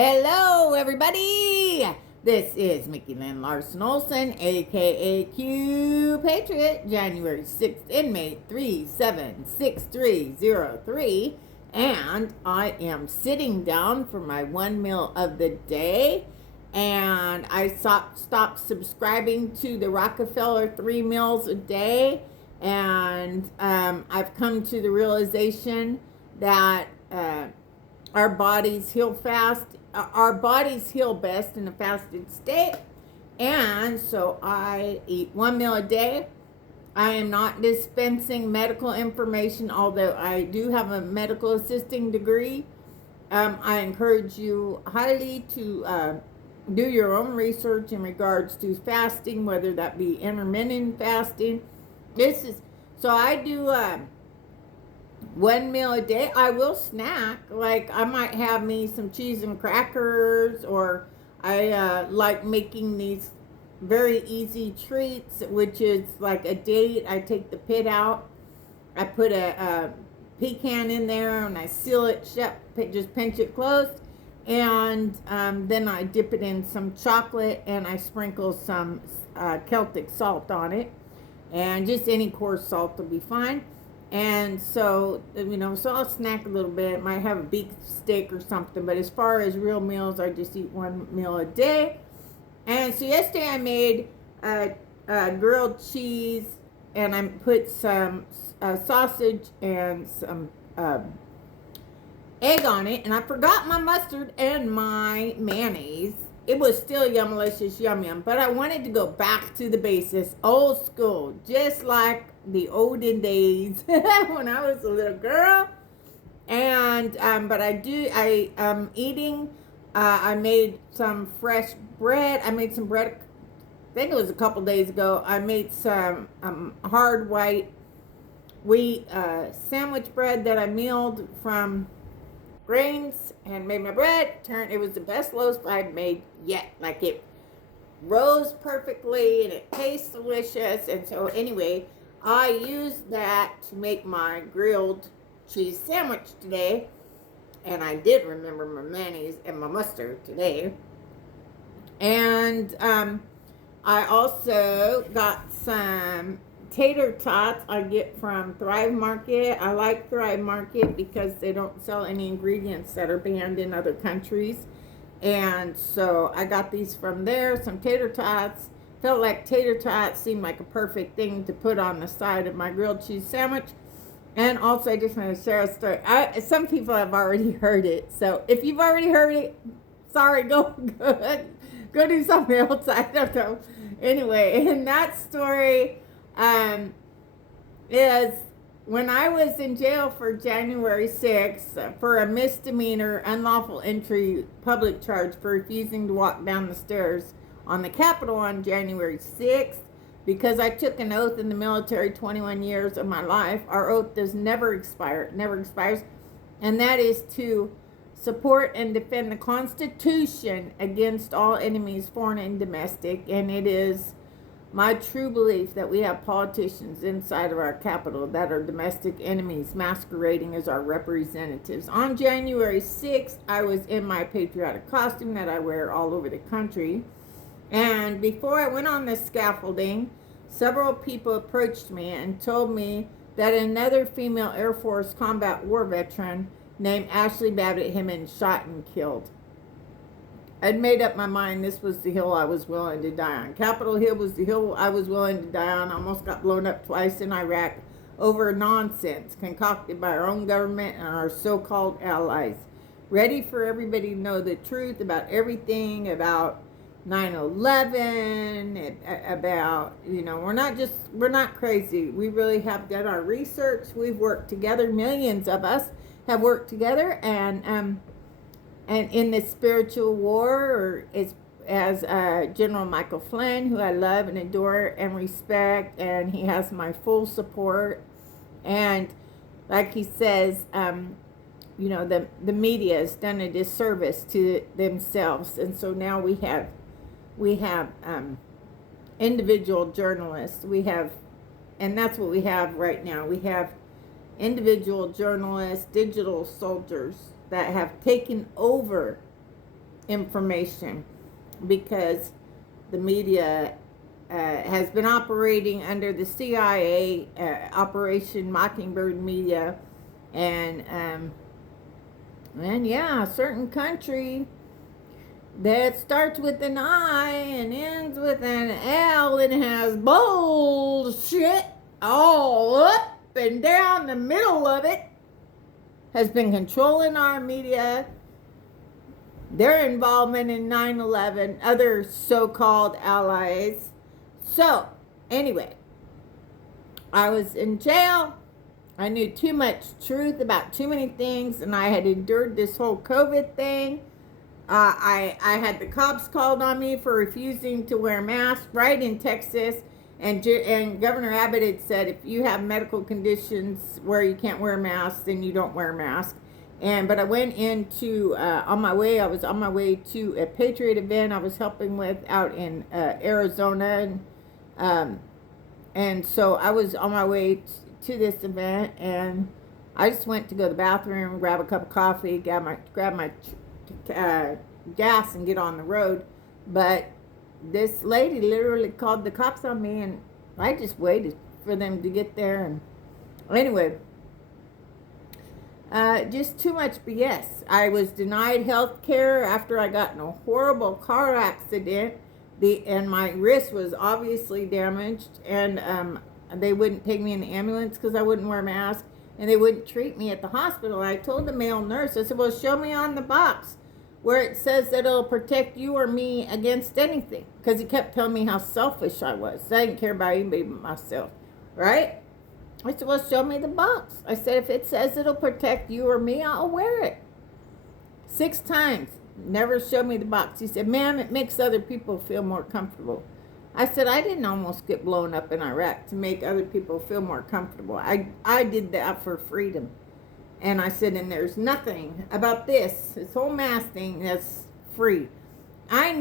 Hello, everybody. This is Mickey Lynn Larson-Olson, aka Q Patriot, January 6th, inmate 376303, and I am sitting down for my one meal of the day. And I stopped subscribing to the Rockefeller 3 meals a day, and I've come to the realization that our bodies heal fast. Our bodies heal best in a fasted state. And so I eat one meal a day. I am not dispensing medical information, although I do have a medical assisting degree. I encourage you highly to do your own research in regards to fasting, whether that be intermittent fasting. So I do one meal a day. I will snack, like I might have me some cheese and crackers, or I like making these very easy treats, which is like a date. I take the pit out, I put a pecan in there, and I seal it shut, just pinch it closed, and then I dip it in some chocolate, and I sprinkle some Celtic salt on it, and just any coarse salt will be fine. And so, so I'll snack a little bit. Might have a beef steak or something. But as far as real meals, I just eat one meal a day. And so yesterday I made grilled cheese, and I put some sausage and some egg on it. And I forgot my mustard and my mayonnaise. It was still yummalicious, yum. But I wanted to go back to the basics, old school, just like the olden days when I was a little girl. And but I am eating. I made some fresh bread. I made some bread. I think it was a couple days ago. I made some hard white wheat sandwich bread that I milled from grains and made my bread. It was the best loaf I've made yet. Like, it rose perfectly and it tastes delicious. And so anyway, I used that to make my grilled cheese sandwich today. And I did remember my mayonnaise and my mustard today. And I also got some tater tots I get from Thrive Market. I like Thrive Market because they don't sell any ingredients that are banned in other countries. And so I got these from there, some tater tots. Felt like tater tots seemed like a perfect thing to put on the side of my grilled cheese sandwich. And also, I just want to share a story. Some people have already heard it. So if you've already heard it, sorry, go do something else. I don't know. Anyway, and that story is when I was in jail for January 6th for a misdemeanor unlawful entry public charge for refusing to walk down the stairs on the Capitol on January 6th, because I took an oath in the military 21 years of my life. Our oath does never expire. It never expires. And that is to support and defend the Constitution against all enemies, foreign and domestic. And it is my true belief that we have politicians inside of our Capitol that are domestic enemies masquerading as our representatives. On January 6th, I was in my patriotic costume that I wear all over the country. And before I went on the scaffolding, several people approached me and told me that another female Air Force combat war veteran named Ashley Babbitt had been shot and killed. I'd made up my mind this was the hill I was willing to die on. Capitol Hill was the hill I was willing to die on. I almost got blown up twice in Iraq over nonsense concocted by our own government and our so-called allies. Ready for everybody to know the truth about everything, about 9/11, about, we're not crazy. We really have done our research. We've worked together. Millions of us have worked together, and in this spiritual war, or as General Michael Flynn, who I love and adore and respect, and he has my full support. And like he says, the media has done a disservice to themselves, and so now we have individual journalists. And that's what we have right now. We have individual journalists, digital soldiers that have taken over information, because the media has been operating under the CIA, Operation Mockingbird Media, and yeah, a certain country that starts with an I and ends with an L and has bullshit all up and down the middle of it, has been controlling our media, their involvement in 9/11, other so-called allies. So, anyway, I was in jail. I knew too much truth about too many things, and I had endured this whole COVID thing. I had the cops called on me for refusing to wear masks right in Texas, and Governor Abbott had said, if you have medical conditions where you can't wear masks, then you don't wear masks. But I went into I was on my way to a Patriot event I was helping with out in Arizona, and so I was on my way to this event, and I just went to go to the bathroom, grab a cup of coffee, grab my gas, and get on the road. But this lady literally called the cops on me, and I just waited for them to get there. And anyway, just too much BS. I was denied health care after I got in a horrible car accident. And my wrist was obviously damaged, and they wouldn't take me in the ambulance because I wouldn't wear a mask, and they wouldn't treat me at the hospital. I told the male nurse, I said, well, show me on the box where it says that it'll protect you or me against anything, because he kept telling me how selfish I was. I didn't care about anybody but myself, right? I said, well, show me the box. I said, if it says it'll protect you or me, I'll wear it. 6 times. Never showed me the box. He said, ma'am, it makes other people feel more comfortable. I said, I didn't almost get blown up in Iraq to make other people feel more comfortable. I did that for freedom. And I said, and there's nothing about this whole mask thing that's free. I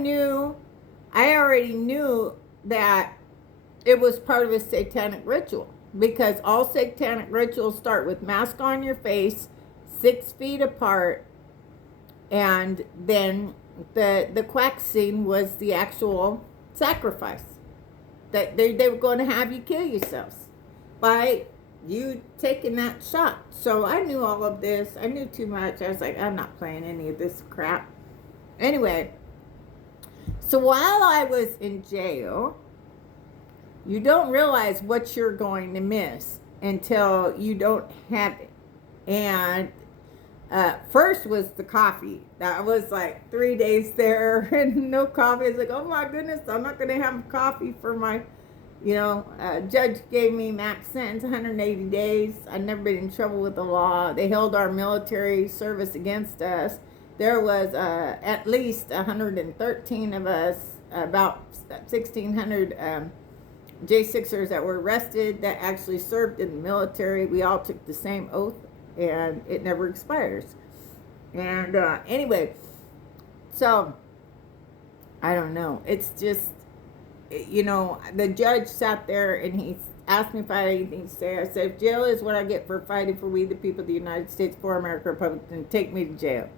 already knew that it was part of a satanic ritual, because all satanic rituals start with mask on your face, 6 feet apart, and then the quack scene was the actual sacrifice. That they were going to have you kill yourselves by you taking that shot. So I knew all of this. I knew too much. I was like, I'm not playing any of this crap. Anyway, so while I was in jail, you don't realize what you're going to miss until you don't have it. And first was the coffee. That was like 3 days there and no coffee. It's like, oh my goodness, I'm not going to have coffee for my, judge gave me max sentence, 180 days. I'd never been in trouble with the law. They held our military service against us. There was at least 113 of us, about 1,600 J6ers that were arrested that actually served in the military. We all took the same oath, and it never expires. And anyway, so I don't know. It's just, the judge sat there and he asked me if I had anything to say. I said, if jail is what I get for fighting for we the people of the United States, for America, Republic, then take me to jail.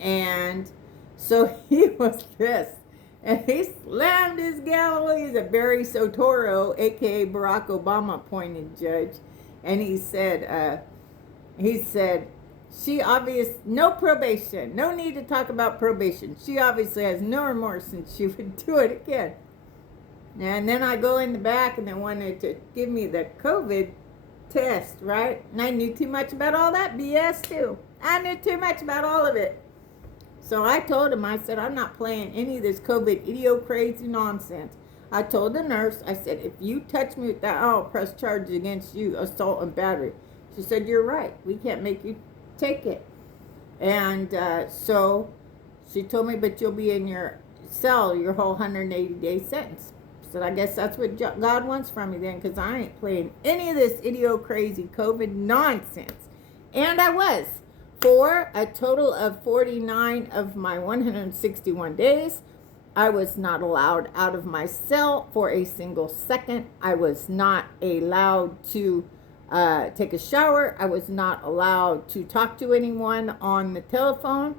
And so he was pissed. And he slammed his gavel. He's a Barry Soetoro, a.k.a. Barack Obama appointed judge. And he said, no probation. No need to talk about probation. She obviously has no remorse and she would do it again. And then I go in the back and they wanted to give me the COVID test, right? And I knew too much about all that BS too. I knew too much about all of it. So I told him, I said, I'm not playing any of this COVID idiocrazy nonsense. I told the nurse, I said, if you touch me with that, I'll press charges against you, assault and battery. She said, you're right. We can't make you take it. And so she told me, but you'll be in your cell your whole 180-day sentence. I said, I guess that's what God wants from me then, because I ain't playing any of this idiocrazy COVID nonsense. And I was. For a total of 49 of my 161 days, I was not allowed out of my cell for a single second. I was not allowed to take a shower. I was not allowed to talk to anyone on the telephone.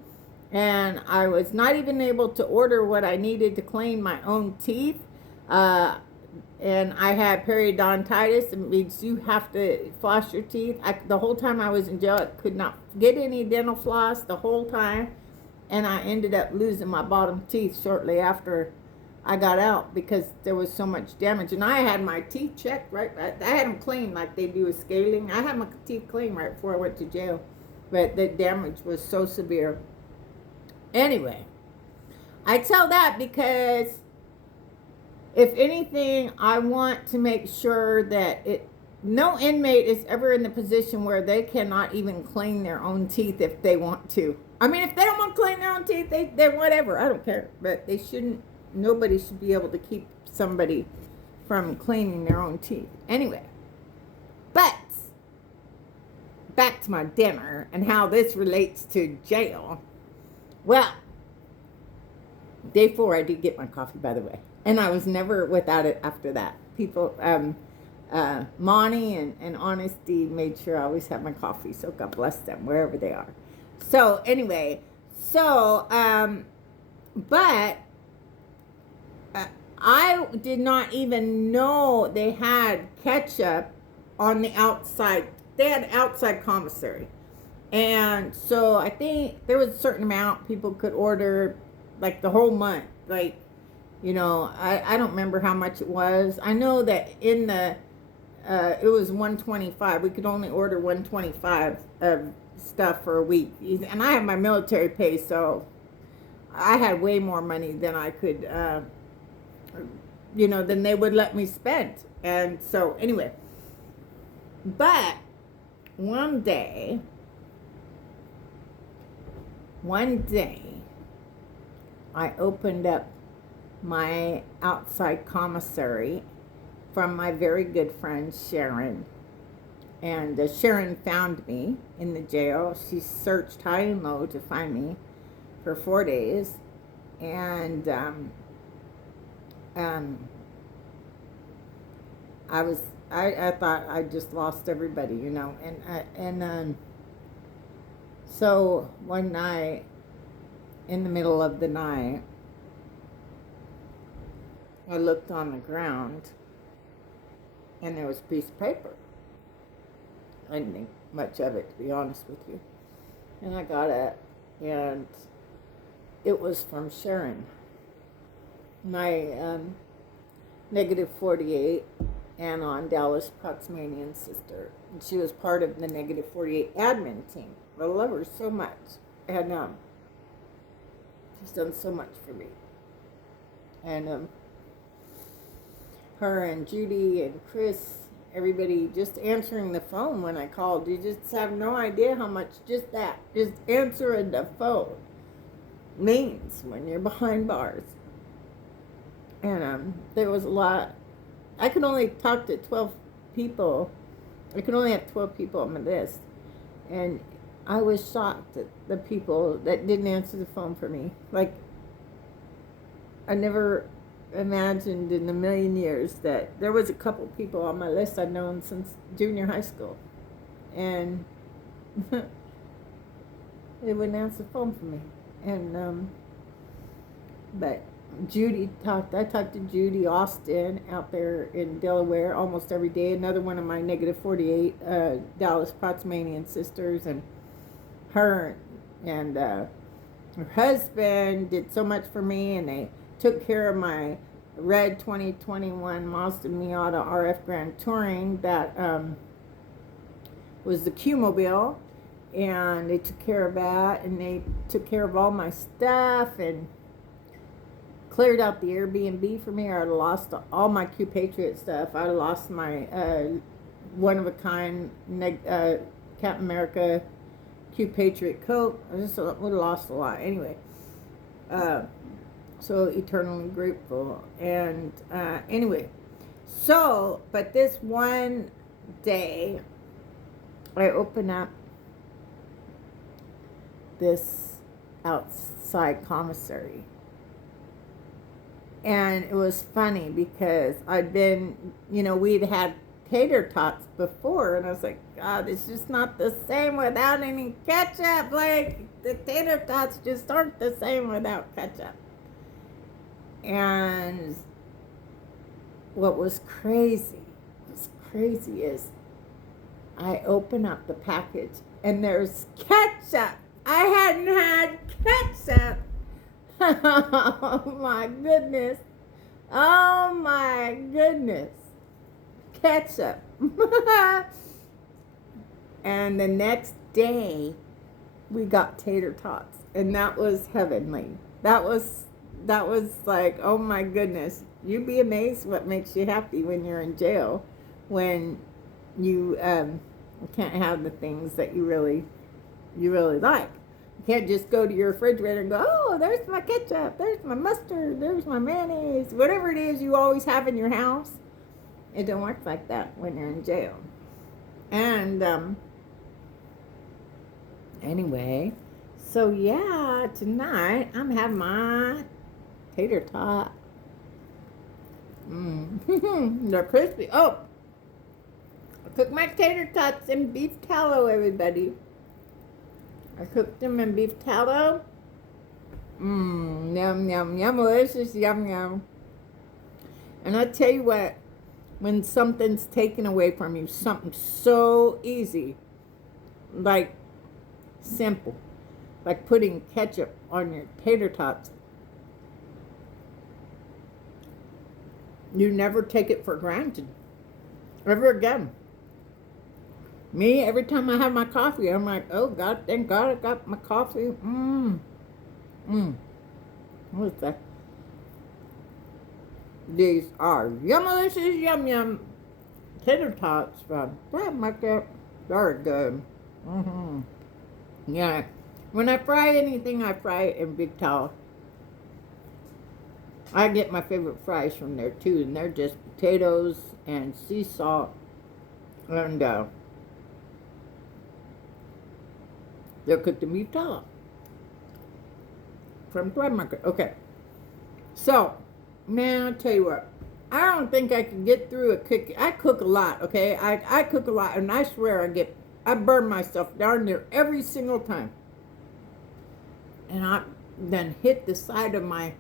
and I was not even able to order what I needed to clean my own teeth. Uh, and I had periodontitis. It means you have to floss your teeth. The whole time I was in jail, I could not get any dental floss the whole time, and I ended up losing my bottom teeth shortly after I got out because there was so much damage. And I had my teeth checked right. I had them clean like they do with scaling. I had my teeth clean right before I went to jail, but the damage was so severe. Anyway, I tell that because if anything, I want to make sure that no inmate is ever in the position where they cannot even clean their own teeth if they want to. I mean, if they don't want to clean their own teeth, they whatever. I don't care. But they shouldn't, nobody should be able to keep somebody from cleaning their own teeth. Anyway, but back to my dinner and how this relates to jail. Well, day 4, I did get my coffee, by the way. And I was never without it after that. People, Monty and Honesty made sure I always had my coffee. So God bless them, wherever they are. So anyway, but I did not even know they had ketchup on the outside. They had outside commissary. And so I think there was a certain amount people could order, like the whole month. Like, you know, I don't remember how much it was. I know that in the, it was $125. We could only order $125 of stuff for a week. And I have my military pay, so I had way more money than I could, than they would let me spend. And so, anyway. But one day, I opened up my outside commissary from my very good friend Sharon. And Sharon found me in the jail. She searched high and low to find me for 4 days. And I thought I just lost everybody, you know. So one night, in the middle of the night, I looked on the ground, and there was a piece of paper. I didn't think much of it, to be honest with you. And I got it, and it was from Sharon, my negative 48 Anon Dallas Proximanian sister. And she was part of the negative 48 admin team. I love her so much. And she's done so much for me. And her and Judy and Chris, everybody just answering the phone when I called. You just have no idea how much just answering the phone means when you're behind bars. And there was a lot. I could only talk to 12 people. I could only have 12 people on my list. And I was shocked at the people that didn't answer the phone for me. Like, I never imagined in a million years that there was a couple people on my list I'd known since junior high school. And they wouldn't answer the phone for me. And, but Judy I talked to Judy Austin out there in Delaware almost every day. Another one of my negative 48 Dallas Proximanian sisters, and her and her husband did so much for me, and they took care of my red 2021 Mazda Miata RF Grand Touring that was the Q-Mobile, and they took care of that, and they took care of all my stuff, and cleared out the Airbnb for me, or I'd have lost all my Q Patriot stuff. I'd have lost my one-of-a-kind Captain America Q Patriot coat. I just would have lost a lot. Anyway, so eternally grateful. And anyway, so, but this one day, I open up this outside commissary. And it was funny because I'd been, we'd had tater tots before, and I was like, God, it's just not the same without any ketchup. Like, The tater tots just aren't the same without ketchup. And what was crazy is I open up the package and there's ketchup. I hadn't had ketchup. Oh my goodness. Oh my goodness. Ketchup. And the next day we got tater tots, and that was heavenly. That was like, oh my goodness. You'd be amazed what makes you happy when you're in jail, when you can't have the things that you really like. You can't just go to your refrigerator and go, oh, there's my ketchup, there's my mustard, there's my mayonnaise, whatever it is you always have in your house. It don't work like that when you're in jail. And anyway, so yeah, tonight I'm having my tater tot. They're crispy. Oh, I cooked my tater tots in beef tallow, everybody. I cooked them in beef tallow. Yum, yum, yum, delicious, yum, yum. And I tell you what, when something's taken away from you, something so easy, like simple, like putting ketchup on your tater tots, you never take it for granted ever again. Me, every time I have my coffee, I'm like, oh God, thank God I got my coffee. What is that? These are yummalicious, yum yum tater tots from Grab Market. They're good. Yeah. When I fry anything, I fry it in big towel. I get my favorite fries from there too, and they're just potatoes and sea salt, and they're cooked in beef tallow from Grab Market. Okay, so man, I'll tell you what, I don't think I can get through a cookie. I cook a lot, okay? I cook a lot, and I swear I burn myself down there every single time, and I then hit the side of my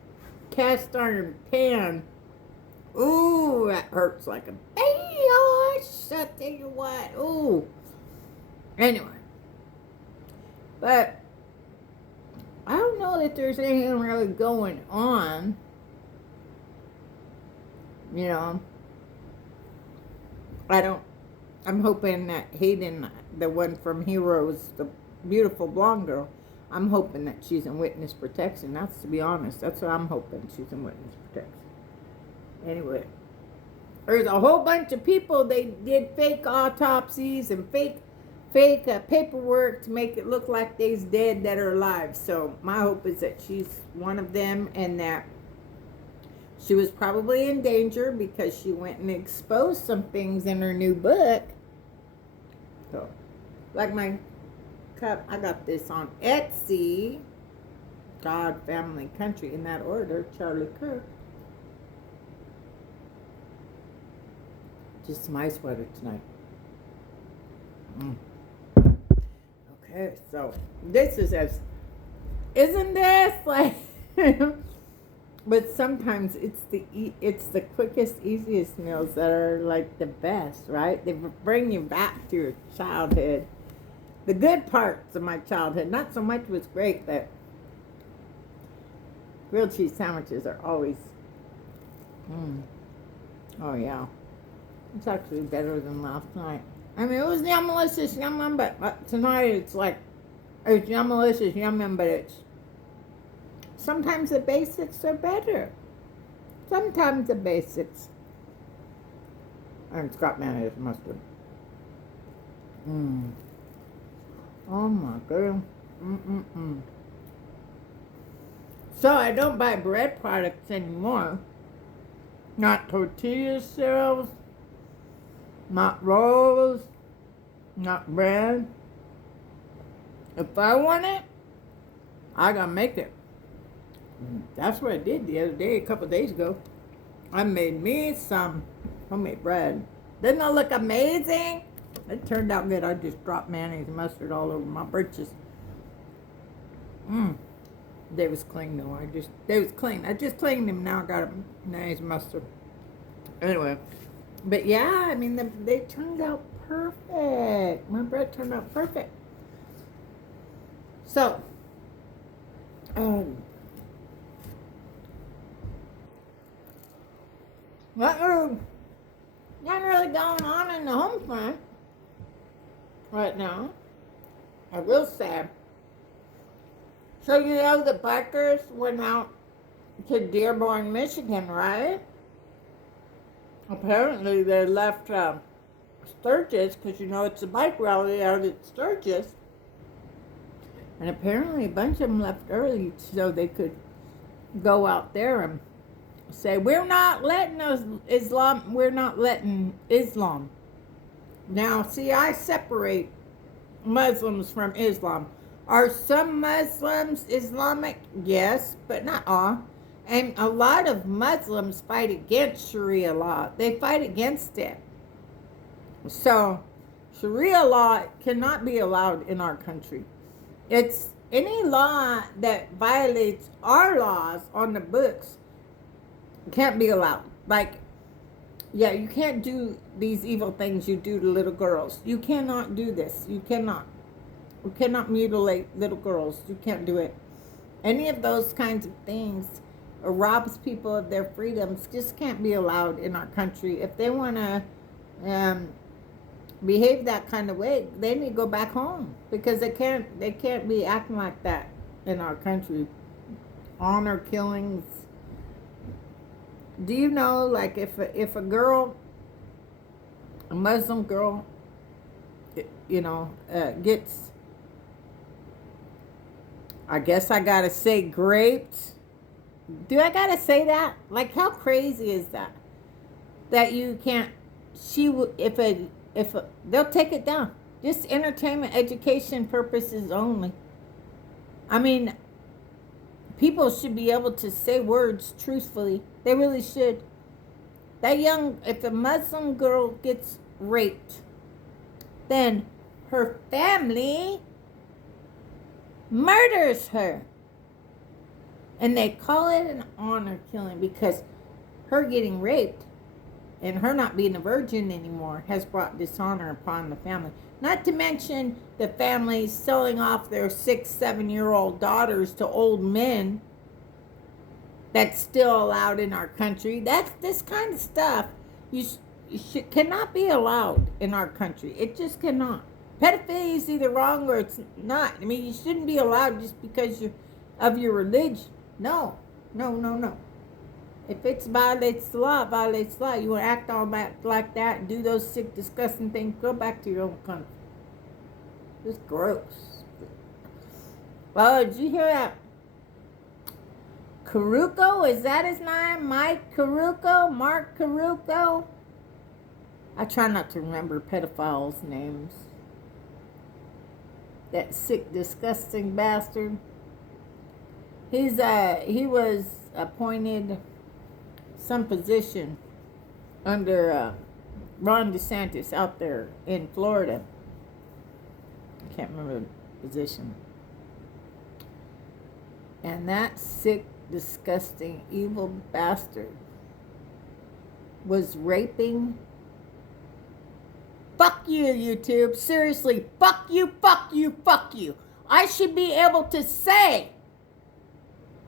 cast iron pan. Ooh, that hurts like a gosh, I tell you what. Ooh. Anyway, but I don't know that there's anything really going on. You know, I'm hoping that Hayden, the one from Heroes, the beautiful blonde girl, I'm hoping that she's in witness protection. That's, to be honest, that's what I'm hoping, she's in witness protection. Anyway, there's a whole bunch of people, they did fake autopsies and fake paperwork to make it look like they's dead that are alive. So my hope is that she's one of them, and that she was probably in danger because she went and exposed some things in her new book. So, like my cup, I got this on Etsy. God, Family, Country, in that order. Charlie Kirk. Just my sweater tonight. Okay, so this is isn't this like? But sometimes it's the quickest, easiest meals that are like the best, right? They bring you back to your childhood. The good parts of my childhood. Not so much was great, but grilled cheese sandwiches are always, oh yeah. It's actually better than last night. I mean, it was yummalicious, yum, but tonight it's like, it's yummalicious, yum, but it's, sometimes the basics are better. Sometimes the basics. And it's got mayonnaise and mustard. Oh my God. So I don't buy bread products anymore. Not tortilla shells. Not rolls. Not bread. If I want it, I gotta make it. That's what I did the other day, a couple of days ago. I made me some homemade bread. Didn't it look amazing? It turned out good. I just dropped mayonnaise and mustard all over my britches. Mm. They was clean though. They was clean. I just cleaned them. Now I got them. Nice mustard. Anyway, but yeah, I mean they turned out perfect. My bread turned out perfect. So, um, nothing really going on in the home front right now. I will say. So you know the bikers went out to Dearborn, Michigan, right? Apparently they left Sturgis, because you know it's a bike rally out at Sturgis. And apparently a bunch of them left early so they could go out there and say, we're not letting Islam. Now, see, I separate Muslims from Islam. Are some Muslims Islamic? Yes, but not all. And a lot of Muslims fight against Sharia law. They fight against it. So, Sharia law cannot be allowed in our country. It's any law that violates our laws on the books can't be allowed. Like, yeah, you can't do these evil things you do to little girls. You cannot do this. You cannot. You cannot mutilate little girls. You can't do it. Any of those kinds of things or robs people of their freedoms just can't be allowed in our country. If they want to behave that kind of way, they need to go back home, because they can't be acting like that in our country. Honor killings. Do you know, like, if a girl, a Muslim girl, you know, gets, I guess I gotta say, raped. Do I gotta say that? Like, how crazy is that? That you can't. They'll take it down. Just entertainment, education purposes only. I mean, people should be able to say words truthfully. They really should. If a Muslim girl gets raped, then her family murders her. And they call it an honor killing, because her getting raped and her not being a virgin anymore has brought dishonor upon the family. Not to mention the families selling off their 6-7-year-old daughters to old men. That's still allowed in our country. That's this kind of stuff. Cannot be allowed in our country. It just cannot. Pedophilia is either wrong or it's not. I mean, you shouldn't be allowed just because of your religion. No. If it violates the law, it violates the law. You want to act all like that and do those sick, disgusting things, go back to your own country. It's gross. Oh, did you hear that? Caruco, is that his name? Mike Caruco? Mark Caruco? I try not to remember pedophiles' names. That sick, disgusting bastard. He was appointed some position under Ron DeSantis out there in Florida. I can't remember the position. And that sick, disgusting, evil bastard was raping. Fuck you, YouTube. Seriously, fuck you. I should be able to say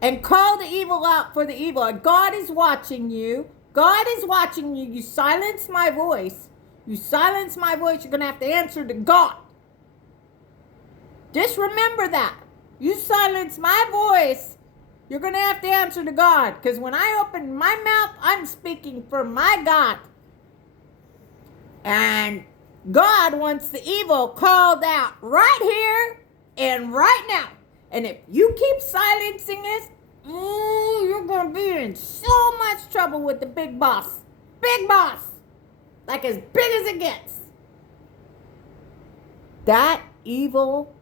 and call the evil out for the evil. And God is watching you. God is watching you. You silence my voice. You're going to have to answer to God. Just remember that. You silence my voice, you're going to have to answer to God. Because when I open my mouth, I'm speaking for my God. And God wants the evil called out right here and right now. And if you keep silencing this, you're going to be in so much trouble with the big boss. Big boss. Like as big as it gets. That evil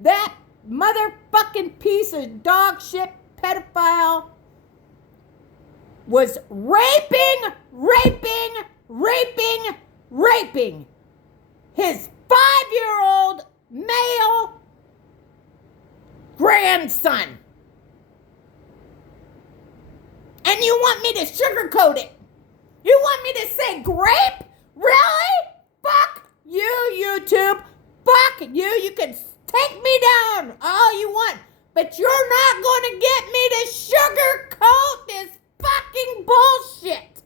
that motherfucking piece of dog shit pedophile was raping his 5-year-old male grandson. And you want me to sugarcoat it? You want me to say grape? Really? Fuck you, YouTube. Fuck you. You can take me down all you want. But you're not going to get me to sugarcoat this fucking bullshit.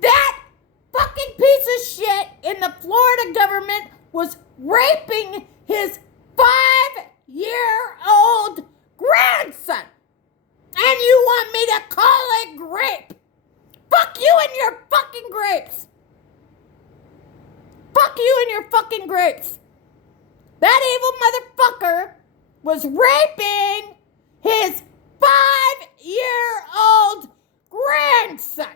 That fucking piece of shit in the Florida government was raping his 5-year-old grandson. And you want me to call it grape? Fuck you and your fucking grapes. Fuck you and your fucking grapes. That evil motherfucker was raping his 5-year-old grandson.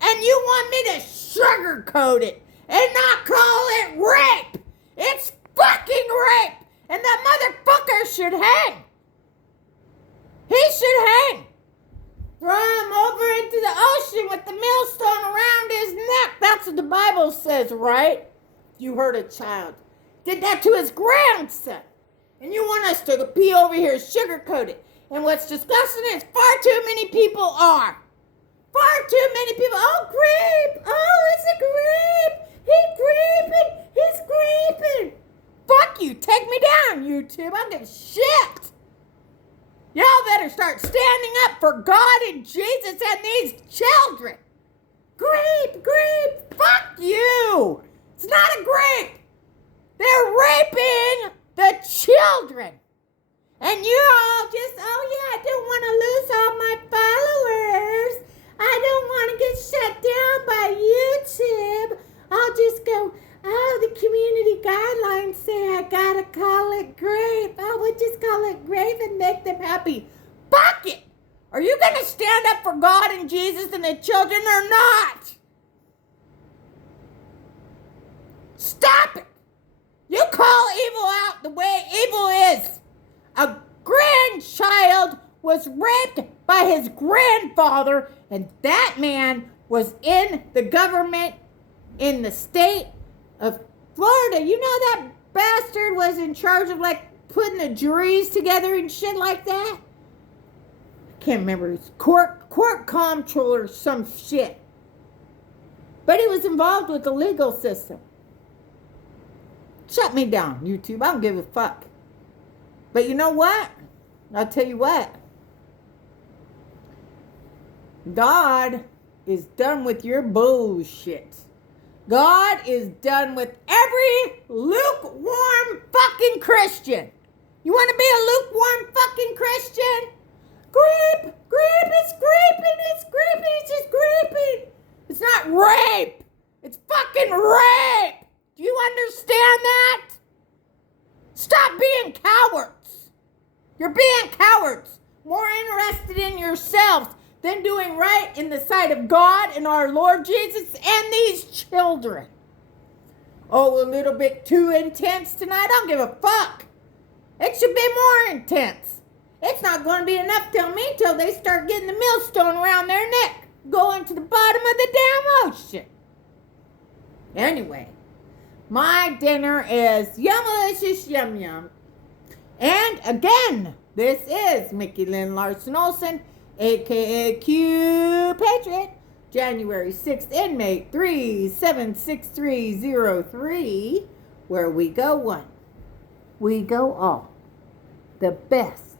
And you want me to sugarcoat it and not call it rape. It's fucking rape. And that motherfucker should hang. He should hang. Throw him over into the ocean with the millstone around his neck. That's what the Bible says, right? You heard a child. Did that to his grandson. And you want us to be over here sugarcoat it. And what's disgusting is far too many people are. Far too many people. Oh, grape. Oh, it's a grape. He's graping. He's graping. Fuck you. Take me down, YouTube. I don't give a shit. Y'all better start standing up for God and Jesus and these children. Grape, grape. Fuck you. It's not a grape. They're raping the children. And you're all just, oh yeah, I don't want to lose all my followers. I don't want to get shut down by YouTube. I'll just go, oh, the community guidelines say I gotta call it grape. I would just call it grape and make them happy. Fuck it! Are you gonna stand up for God and Jesus and the children or not? Stop it! You call evil out the way evil is. A grandchild was raped by his grandfather, and that man was in the government in the state of Florida. You know that bastard was in charge of like putting the juries together and shit like that? I can't remember. It's court comptroller or some shit. But he was involved with the legal system. Shut me down, YouTube. I don't give a fuck. But you know what? I'll tell you what. God is done with your bullshit. God is done with every lukewarm fucking Christian. You want to be a lukewarm fucking Christian? Grape, grape, it's graping, it's graping, it's just graping. It's not rape. It's fucking rape. Do you understand that? Stop being cowards. You're being cowards. More interested in yourselves than doing right in the sight of God and our Lord Jesus and these children. Oh, a little bit too intense tonight? I don't give a fuck. It should be more intense. It's not going to be enough till they start getting the millstone around their neck, going to the bottom of the damn ocean. Anyway, my dinner is yummalicious yum yum. And again, this is Mickey Lynn Larson-Olson, a.k.a. Q Patriot, January 6th, inmate 376303, where we go one, we go all. The best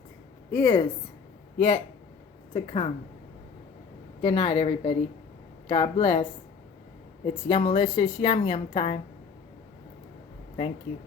is yet to come. Good night, everybody. God bless. It's yummalicious yum yum time. Thank you.